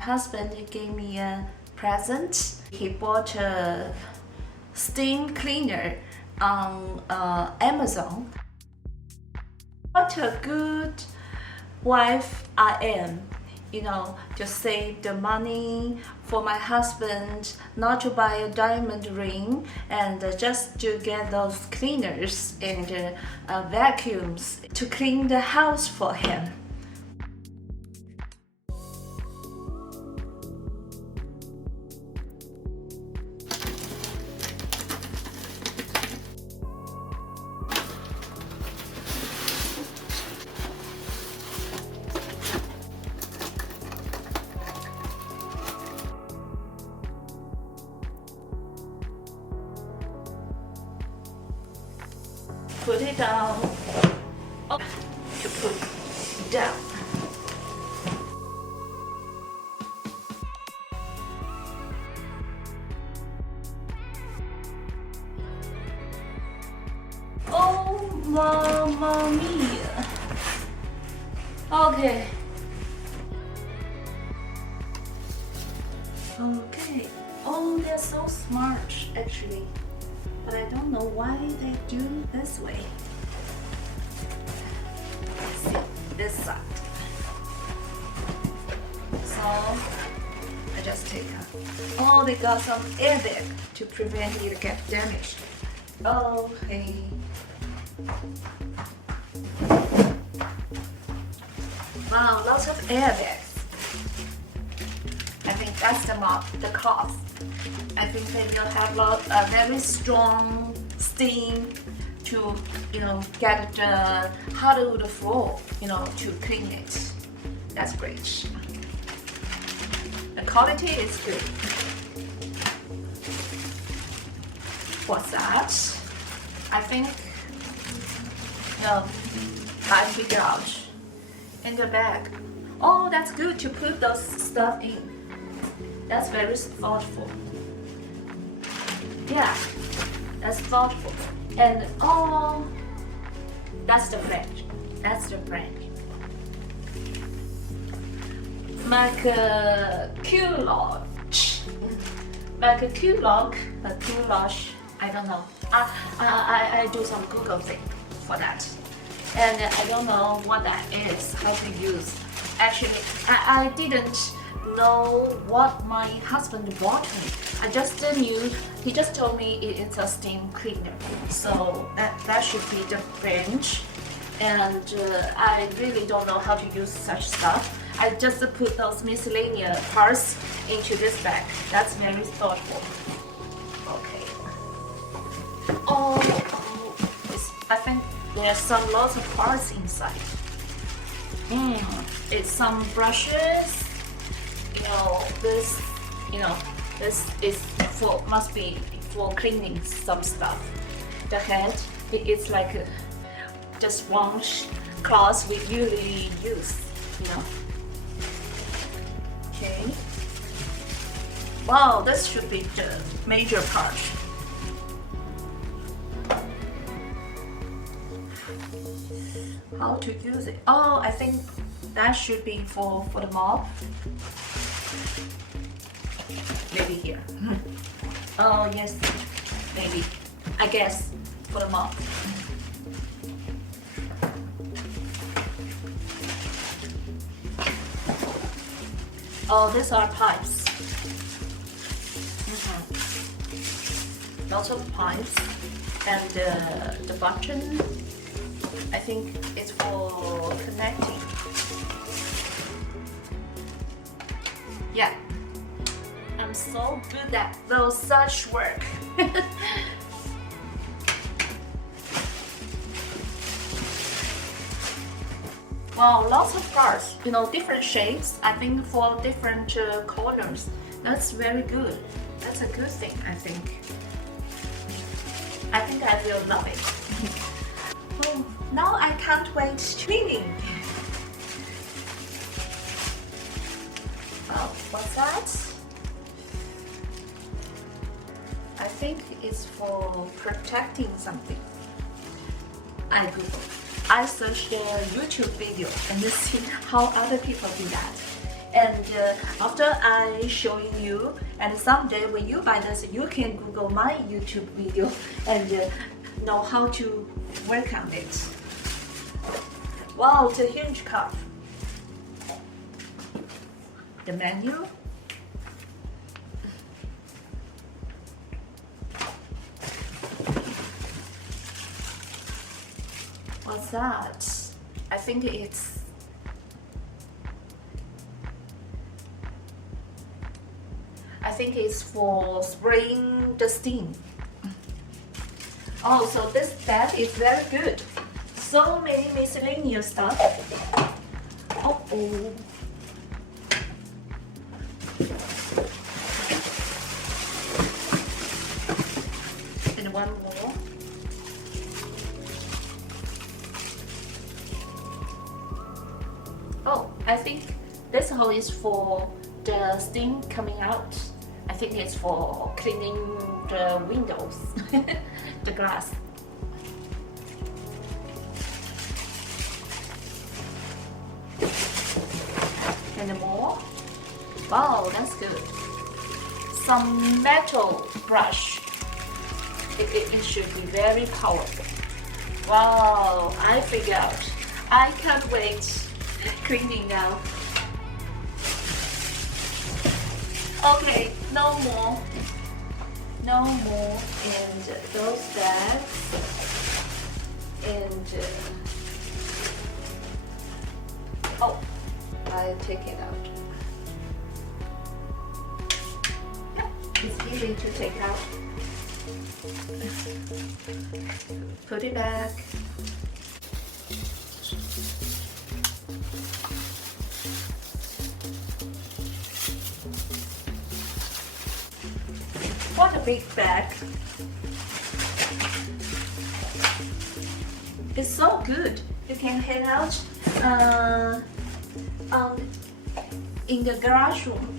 Husband gave me a present. He bought a steam cleaner on Amazon. What a good wife I am, to save the money for my husband, not to buy a diamond ring, and just to get those cleaners and vacuums to clean the house for him. Put it down. To put down. Oh, mamma mia. Okay. Okay. Oh, they're so smart, actually. But I don't know why they do this way. Let's see, this side. So I just take out. Oh, they got some airbag to prevent it to get damaged. Okay. Wow, lots of airbags. I think that's the cost. I think they will have a very strong steam to get the hardwood floor to clean it. That's great. The quality is good. What's that? I think I figure out in the bag. Oh, that's good to put those stuff in. That's very thoughtful. Yeah, that's thoughtful. And oh, that's the French. That's the French. Macaculoche. Macaculoche. I don't know. I do some Google thing for that. And I don't know what that is, how to use. Actually, I didn't know what my husband bought me. I just knew, he just told me it's a steam cleaner. So that should be the French. And I really don't know how to use such stuff. I just put those miscellaneous parts into this bag. That's very thoughtful. Okay. I think there's lots of parts inside. It's some brushes. This is must be for cleaning some stuff. The head, it's like just one cloth we usually use. Okay. Wow, this should be the major part. How to use it? Oh, I think that should be for the mop. Maybe here. Oh yes, maybe. I guess for the mop. Oh, these are pipes. Lots of pipes, and the button, I think it's for connecting. Yeah, I'm so good at those such work. Wow, lots of parts, different shapes. I think for different corners. That's very good. That's a good thing, I think. I think I will love it. Oh, now I can't wait cleaning. Oh, what's that? I think it's for protecting something. I Google. I searched a YouTube video and see how other people do that. And after I showing you, and someday when you buy this, you can Google my YouTube video and know how to work on it. Wow, it's a huge cup. The menu. What's that? I think it's for spraying the steam. Oh, so this bag is very good. So many miscellaneous stuff. Oh. And one more. Oh, I think this hole is for the steam coming out. I think it's for cleaning the windows, the glass. And more. Wow, that's good. Some metal brush. It should be very powerful. Wow, I figured out. I can't wait cleaning now. Okay, no more. And those bags. And oh, I take it out. Yeah, it's easy to take out. Put it back. What a big bag. It's so good. You can hang out in the garage room.